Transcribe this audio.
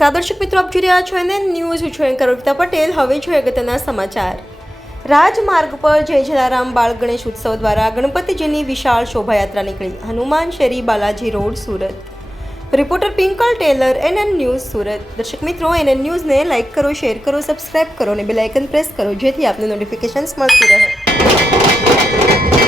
નમસ્કાર દર્શક મિત્રો, આપ જોઈ રહ્યા છો એનએન ન્યૂઝ. હું છું એન્કર કવિતા પટેલ. હવે જોઈએ અગત્યના સમાચાર. રાજમાર્ગ પર જય જલારામ બાળ ગણેશ ઉત્સવ દ્વારા ગણપતિજીની વિશાળ શોભાયાત્રા નીકળી. હનુમાન શેરી, Balaji road, Surat. Reporter Pinkal Taylor, NN news, Surat. દર્શક મિત્રો, એનએન ન્યૂઝને લાઇક કરો, શેર કરો, સબસ્ક્રાઇબ કરો અને બેલ આઇકન પ્રેસ કરો જેથી આપને નોટિફિકેશન્સ મળતી રહે.